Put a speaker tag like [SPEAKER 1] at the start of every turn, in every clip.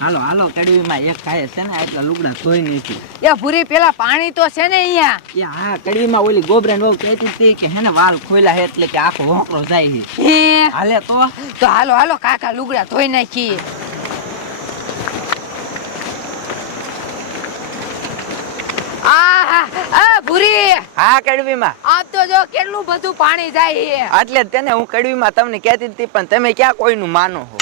[SPEAKER 1] હાલો હાલો કડવીમાં એક ખાય છે ને એટલા લુગડા ધોઈ નથી
[SPEAKER 2] એ ભૂરી પેલા પાણી તો છે ને અહીંયા.
[SPEAKER 1] એ હા કડવીમાં ઓલી ગોબરાને બહુ કહેતી હતી કે હેને વાલ ખોયલા હે એટલે કે આખો હોંકરો જાય છે હાલે તો.
[SPEAKER 2] તો હાલો હાલો કાકા લુગડા ધોઈ નાખીએ. આ ભૂરી.
[SPEAKER 1] હા કડવીમાં.
[SPEAKER 2] આપ તો જો કેટલું બધું પાણી જાય
[SPEAKER 1] એટલે તેને હું કડવીમાં તમને કહેતી હતી પણ તમે ક્યાં કોઈનું માનો છો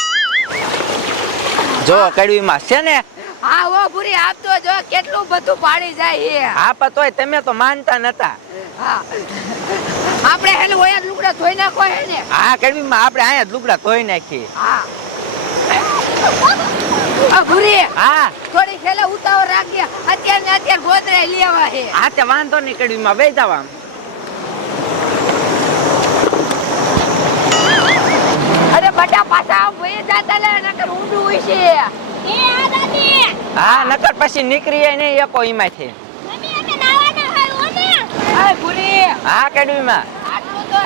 [SPEAKER 1] જો કડવીમાં છે ને?
[SPEAKER 2] હા ઓ પૂરી આપતો જો કેટલું બધું પાડી જાય એ.
[SPEAKER 1] હા પણ તોય તમે તો માનતા નતા.
[SPEAKER 2] હા. આપણે હેને ઓયા લુગડા ધોઈ નાખો હે ને?
[SPEAKER 1] હા કડવીમાં આપણે અહીંયા જ લુગડા ધોઈ નાખીએ.
[SPEAKER 2] હા. આ ભૂરી
[SPEAKER 1] હા.
[SPEAKER 2] થોડી ખેલે ઉતાવળ રાખજે. અત્યારે ને અત્યારે ગોદરે લેવા હે.
[SPEAKER 1] હા તે વાંધો નહીં કડવીમાં બે
[SPEAKER 2] બટા પાછા વહી જાતા લે નકર ઊંડું હોય છે.
[SPEAKER 3] એ આ દાદી
[SPEAKER 1] હા નકર પછી નીકળી જાય નહીં એકો એમાંથી
[SPEAKER 3] મમ્મી અમે નાવાના હોય ઓને
[SPEAKER 2] અરે ભૂરી
[SPEAKER 1] હા કડવીમાં.
[SPEAKER 2] તો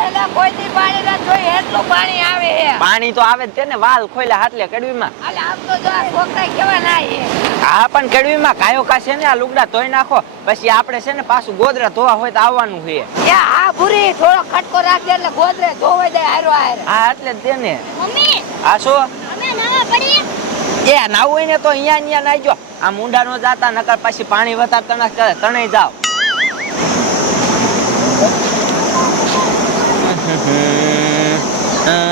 [SPEAKER 2] દી પાણી ના જોઈ એટલું પાણી આવે હે.
[SPEAKER 1] પાણી તો આવે જ છે ને વાલ ખોલ્યા હાટલે કડવીમાં.
[SPEAKER 2] અલે આમ તો જો આ છોકરા કેવા ના હે.
[SPEAKER 1] હા પણ કડવીમાં કાયો કાશે ને આ લુગડા ધોઈ નાખો. પછી આપણે છે ને પાછું ગોદરા ધોવા હોય તો આવવાનું છે
[SPEAKER 2] એ આ ભૂરી થોડો ખટકો રાખજે એટલે ગોદરે ધોવાઈ જાય હારો હાર.
[SPEAKER 1] હા એટલે જ તેને
[SPEAKER 3] મમ્મી!
[SPEAKER 1] આ શું?
[SPEAKER 3] અમે નાવા પડી
[SPEAKER 1] એ નાવું હોય ને તો અહીંયા અહીંયા નાઈજો આ મુંડા નો જાતા નકર પછી પાણી વધારે તને કરે જાવ
[SPEAKER 3] આ રોજા ઓ નાવાની મજા આવે હો આ ઇત્યા આજથી આટલું બધું પાણી ભર્યું આ હો આ ઇત્યા અનુ કા હો મમ્મી અલે ખાના ભૂખા મારી નાલે નથી પડું મમ્મી ખાના ખાશે હવે મમ્મી કાઈ કરે નો તો જાતું ના પડી જશું હાલ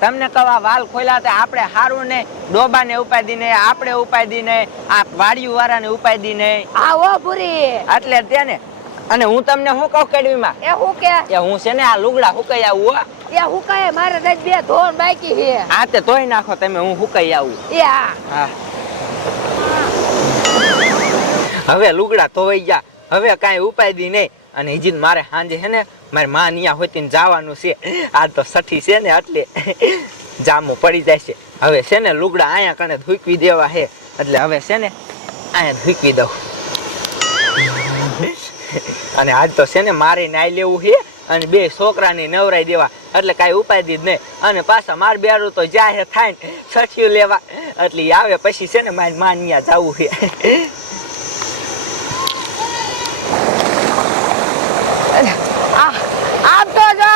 [SPEAKER 1] તમને કવા વાલ ખોલ્યા તે આપણે હારું ને ડોબાને ઉપાડી ને આપણે ઉપાડી નહીં આ વાડિયું વાળાને ઉપાડી નહીં
[SPEAKER 2] આ ઓ ભૂરી
[SPEAKER 1] ત્યાં તેને અને હું તમને શું કહું કેડવીમાં
[SPEAKER 2] એ હું કે?
[SPEAKER 1] એ હું છે ને આ લુગડા હુકાઈ આવું હો.
[SPEAKER 2] એ હુકાય મારે દસ બે ધોન બાકી છે.
[SPEAKER 1] હા તે ધોઈ નાખો તમે હું હુકાઈ આવું.
[SPEAKER 2] એ હા.
[SPEAKER 1] હા. હવે લુગડા ધોવાઈ ગયા હવે કાંઈ ઉપાય દી નહીં અને હજી મારે સાંજે છે ને, મારી માં અહીંયા હોય ને જવાનું છે. આ તો સઠી છે ને એટલે જામો પડી જાય છે. હવે છે ને લુગડા અહીંયા કણે ધૂકવી દેવા છે એટલે હવે છે ને અહીંયા ધૂકવી દઉં. અને આજ તો છે ને મારે નાઈ લેવું છે અને બે છોકરાને નવરાઈ દેવા. એટલે કાંઈ ઉપાય દીધ નહીં. અને પાછા માર બેરું તો જાહેર થાય ને સઠિયું લેવા. એટલે આવે પછી છે ને મારી માં અહીંયા જવું છે
[SPEAKER 2] આ આમ તો જો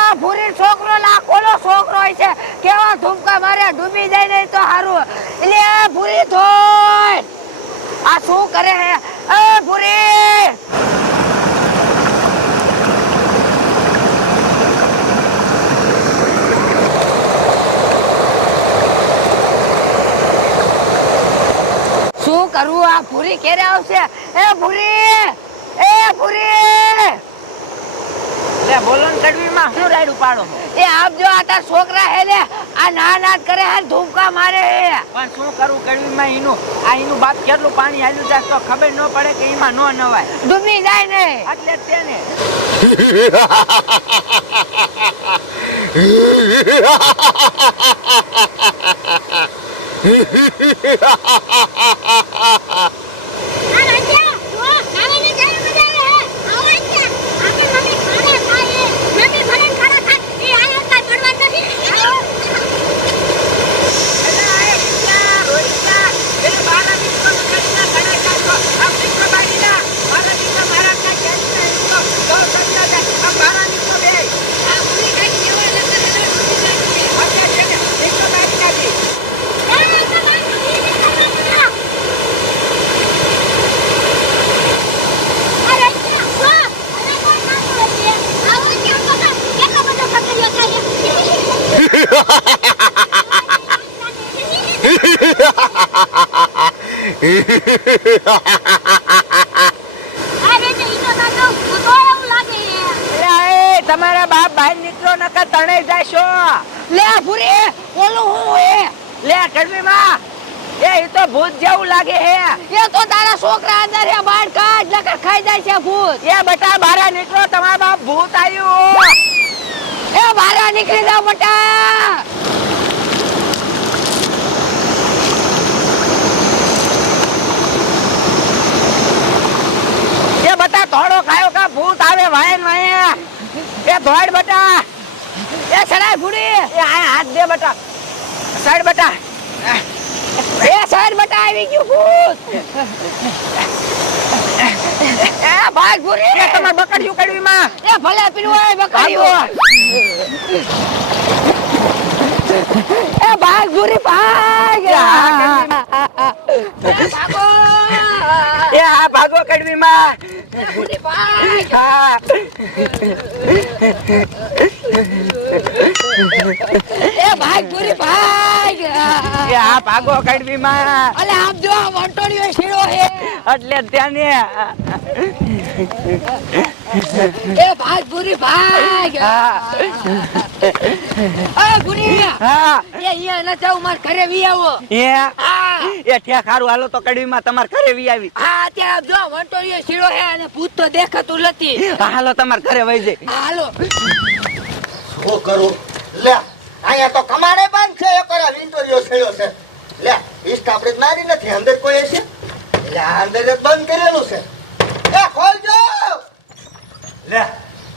[SPEAKER 2] ભૂરી છોકરો છોકરો છે. કેવા ધૂમકા મારે ડૂબી જાય નહીં તો સારું એટલે ભૂરી થોય આ શું કરે હે? એ, ભૂરી. શું કરવું આ ભૂરી ક્યારે આવશે? એ, ભૂરી. એ, ભૂરી.
[SPEAKER 1] લે બોલો ને કડવીમાં શું રાયડું પાડો
[SPEAKER 2] એ આપ જો આ તાર છોકરા હે લે આ ના ના કરે હે ધૂમકા મારે હે.
[SPEAKER 1] પણ શું કરું કડવીમાં એનું આ એનું બાપ કેટલું પાણી હાલ્યું જાય તો ખબર ન પડે કે એમાં ન નવાય.
[SPEAKER 2] ડૂબી જાય ને.
[SPEAKER 1] એટલે જ તેને.
[SPEAKER 3] આ રોજા ઓ નાવાની જાય મજા આવે હે આવો ઇત્યા આપણે મમ્મી ખાના ખાઈએ મમ્મી ભલે ખાના ખાય એ આયા કા પડવા નથી
[SPEAKER 2] લે એ તમારા બાપ બહાર નીકળો નકર તણે જાશો લે ભૂરી ઓલું હું એ
[SPEAKER 1] લે કડવીમાં એ ઈ તો ભૂત જેવું લાગે હે.
[SPEAKER 2] એ તો તારા છોકરા અંદર હે બાર કાઢ નકર ખાઈ જાય છે ભૂત.
[SPEAKER 1] એ બટા બારા નીકળો તમારા બાપ ભૂત આવ્યું
[SPEAKER 2] એ બહાર નીકળી જાવ બટા
[SPEAKER 1] એ બટા થોડો ખાયો કા ભૂત આવે વાયન વાય એ ધોડ બટા.
[SPEAKER 2] એ સડાય ભૂરી
[SPEAKER 1] એ આ હાથ દે બટા. સાઈડ બટા.
[SPEAKER 2] એ સાઈડ બટા આવી ગયું ભૂત. એ ભાગ ભૂરી
[SPEAKER 1] એ તમાર બકડ્યું કડવી માં
[SPEAKER 2] એ ભલે પીલું હોય બકડ્યું એ ભાગ ભૂરી ભાગ. ભાગો
[SPEAKER 1] એ આ ભાગો કડવી માં હા.
[SPEAKER 2] એ ભાઈ ભૂરી ભાઈ.
[SPEAKER 1] એ આ ભાગો કડવી માં
[SPEAKER 2] અલે આમ જો આ વંટોળીઓ શીરો હે.
[SPEAKER 1] એટલે ત્યાં ને
[SPEAKER 2] એ ભાઈ ભૂરી ભાઈ.
[SPEAKER 1] હા.
[SPEAKER 2] એ ભૂરી
[SPEAKER 1] હા.
[SPEAKER 2] એ અહીંયા ન જાવ માર ઘરે વી આવો.
[SPEAKER 1] એ
[SPEAKER 2] હા.
[SPEAKER 1] એ ઠ્યા ખારું હાલો તો કડવી માં તમાર ઘરે વી આવી.
[SPEAKER 2] હા ત્યાં જો વંટોળીએ શીળો હે અને ભૂત તો દેખાતું નથી.
[SPEAKER 1] હાલો તમાર ઘરે વઈ જઈ.
[SPEAKER 2] હાલો.
[SPEAKER 4] શું કરું? લે અહીંયા તો કમાડે બંધ છે એ વાર વિન્ટોરિયો છેડ્યો છે. લે ઈસ્ટ આપણે મારી નથી અંદર કોઈ છે લે અંદર જ બંધ કરેલું છે. એ ખોલજો! લે.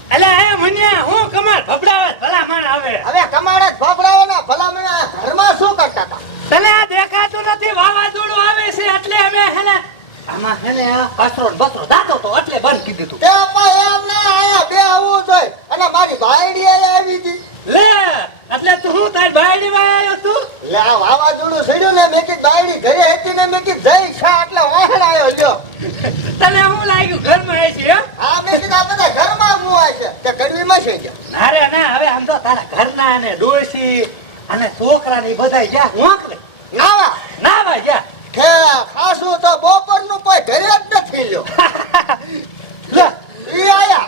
[SPEAKER 5] અલે એ મુનિયા હું કમાલ ભબડાવે ભલા માણ આવે
[SPEAKER 4] હવે કમાડે જ ભભરાઓના ભલા મને આ ઘરમાં શું કરતા હતા
[SPEAKER 5] તને આ દેખાતું નથી વાવાઝોડું આવે છે એટલે અમે હે ને આમાં હે ને આ કચરો ને બચરો દાતો તો એટલે બંધ કીધું તું
[SPEAKER 4] તે પણ એમ ના આયા બે આવું જોઈએ. અને મારી ભાઈડી આવી હતી.
[SPEAKER 5] લે એટલે તું હું તારી બાયડી માં આવ્યો તું?
[SPEAKER 4] લે આ વાવાઝોડું છેડ્યું ને મેં કીધું બાયડી ઘરે હતી ને મેં કીધું જઈ ખા એટલે વાહણ આવ્યો લ્યો.
[SPEAKER 5] તને હું લાગ્યું ઘરમાં આવી છે
[SPEAKER 4] હા મેં કીધું આ બધા ઘરમાં આવી છે. તે કડવીમાં છે ગયા.
[SPEAKER 5] નારે ના હવે આમ તો તારા ઘરના અને ડોશી અને છોકરા ની બધા જ્યાં હું
[SPEAKER 4] નાવા.
[SPEAKER 5] નાવા જ્યાં
[SPEAKER 4] કે ખાસું તો બપોરનું કોઈ ઘરે જ નથી લ્યો.
[SPEAKER 5] લે.
[SPEAKER 4] ઈ આયા.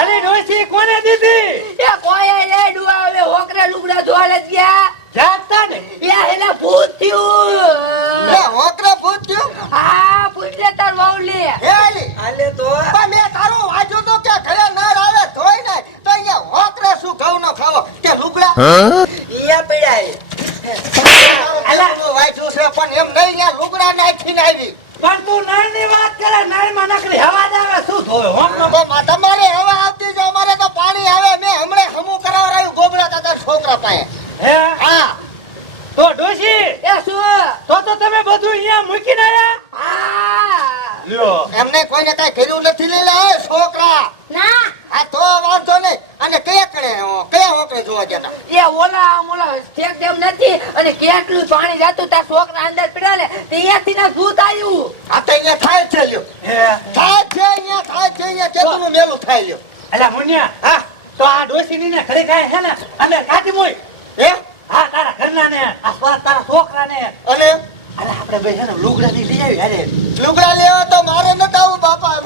[SPEAKER 5] અરે ડોસી કોને દીધી?
[SPEAKER 2] એ કોઈ રે ડુઆ હવે હોકરા લુગડા ધોવાલે જ ગયા.
[SPEAKER 5] જાતા ને?
[SPEAKER 2] એ હેલા ભૂત થયું.
[SPEAKER 4] લે, હોકરે હા
[SPEAKER 2] આ લે તાર વાવલી
[SPEAKER 4] હે આલી
[SPEAKER 1] હાલે તો.
[SPEAKER 4] પણ મેં તારું વાંચ્યું તો કે ઘરે નર આવે ધોઈ નાય તો અહીંયા હોકરે શું ઘઉં નો ખાવો? કે લુગડા?
[SPEAKER 1] પડ્યા
[SPEAKER 4] વાંચ્યું છે પણ એમ નહીં અહીંયા લુગડા નાખીને આવી.
[SPEAKER 5] પણ તું નળની વાત કરે નળમાં નકલી હવા જ આવે શું હોમ
[SPEAKER 4] તમારે હવા આવતી છે અમારે તો પાણી આવે મેં હમણાં હમું કરાવરાયું ગોબરા તાતા છોકરા પાસે.
[SPEAKER 5] હે?
[SPEAKER 4] હા.
[SPEAKER 5] તો ડોશી
[SPEAKER 2] એ શું?
[SPEAKER 5] તો તો તમે બધું અહીંયા મૂકીને આયા?
[SPEAKER 2] આ
[SPEAKER 5] લ્યો
[SPEAKER 4] એમને કોઈને કઈ કર્યું નથી લેલા છોકરા.
[SPEAKER 3] ના.
[SPEAKER 4] આ તો વાંધો નહીં. અને કયા કણે કયા હોકરે જોવા ગયા
[SPEAKER 2] એ ઓલા ઓલા ઠેક તેમ નથી અને કેટલું પાણી જાતું તાર છોકરા અંદર પડ્યા લે તે અહીંયાથી ના ભૂત આવ્યું
[SPEAKER 4] આ તો અહીંયા થાય છે લ્યો.
[SPEAKER 5] હે.
[SPEAKER 4] થાય છે અહીંયા થાય છે અહીંયા કેટલું મેલું થાય લ્યો.
[SPEAKER 5] અલા મુનિયા હા? તો આ ડોશી ની ઘરે કાંઈ હે ને? અને કાઢી મોય.
[SPEAKER 4] હે?
[SPEAKER 5] હા તારા ઘરના ને આ સ્વા તારા છોકરા ને.
[SPEAKER 4] અને?
[SPEAKER 5] અરે આપણે બે છે ને લુગડા ની લઈ આવી અરે
[SPEAKER 4] લુગડા લેવા તો મારે નતા આવું બાપા.